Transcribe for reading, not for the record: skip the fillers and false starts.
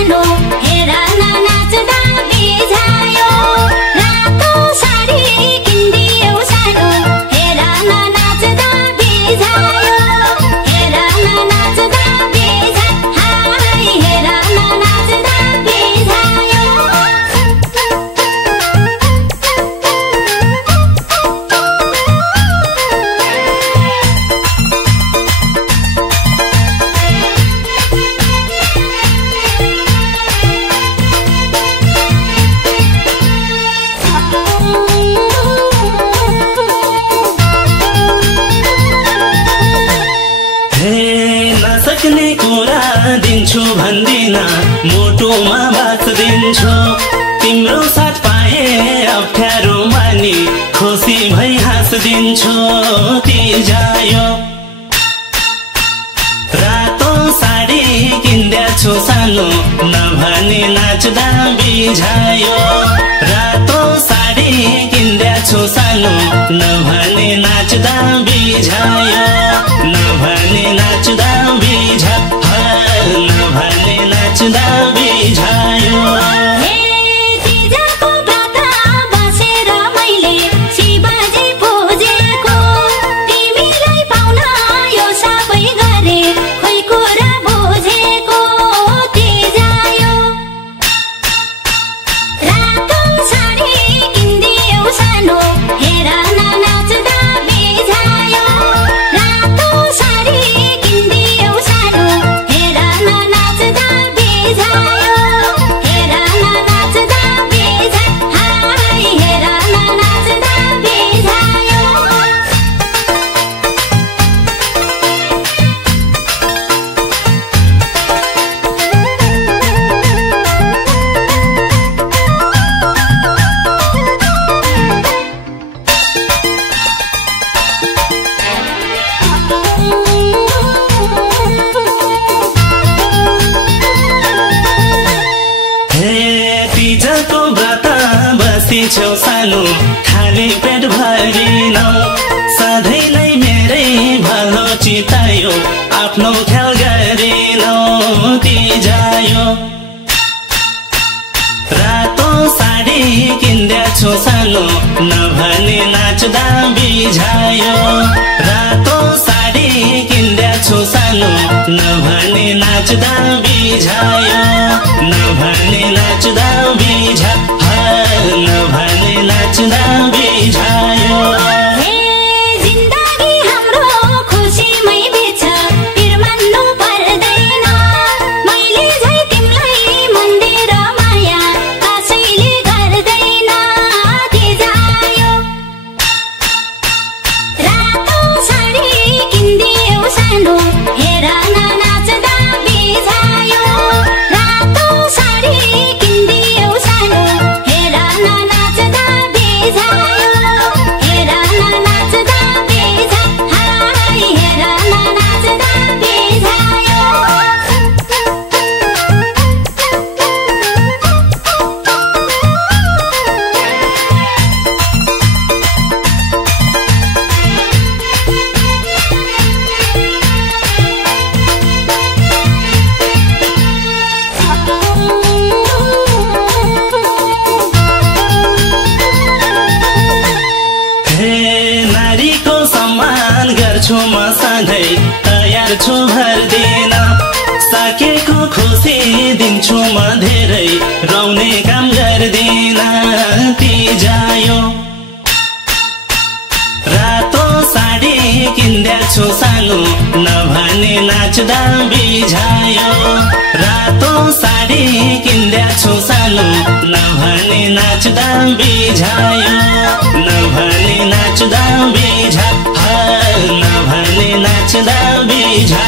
सानो हेर न नाच्दा बिझायो रातो साडी किन्दियौ सानो हेर न नाच्दा बिझायो हेर न नाच्दा बिझा हाय हेर न नाच्दा बिझायो नसक्ने कुरा दिन्छु भन्दिना मोटोमा बात दिन्छु तिम्रो साथ पाए अप्ठ्यारो मानी खुसी भई हाँस दिन्छु तिजायो रातो साडी किन्दा छु सानो नभने नाच्दा बिझायो रातो साडी किन्दा छु सानो नभने नाच्दा बिझायो नभने नाच्दा बिझा नभने नाच्दा बिझायो छेउ सानो खाली पेट भरिनौ सधैँ नै मेरै भलो चितायो आफ्नो ख्याल गरिनौ तिजायो रातो साडी किन्दा छु सानो नभने नाच्दा बिझायो रातो साडी किन्दा छु सानो नभने नाच्दा बिझायो नभने नाच्दा बिझा नभने नाच्दा बिझायो जिन्दगी हाम्रो खुसीमै बित्छ पिर मान्नु पर्दैन मैले झै तिमीलाई मन्दिर माया कसैले गर्दैन तिजायो रातो साडी किन्दियौ सानो हेर न नाच्दा बिझायो रातो साडी किन्दियौ सानो हेर न नाच्दा बिझायो हेर न नाच्दा बिझा हाय हेर न नाच्दा बिझायो नारीको सम्मान गर्छु म सधैँ तयार छु भर्दिन सकेको खुसी दिन्छु म धेरै रौने काम गर्दिन तिजायो रातो साडी किन्दा छु सानो नभने नाच्दा बिझायो रातो साडी किन्दा छु सानो नभने नाच्दा बिझायो नभने नाच्दा बिझा नभने नाच्दा बिझा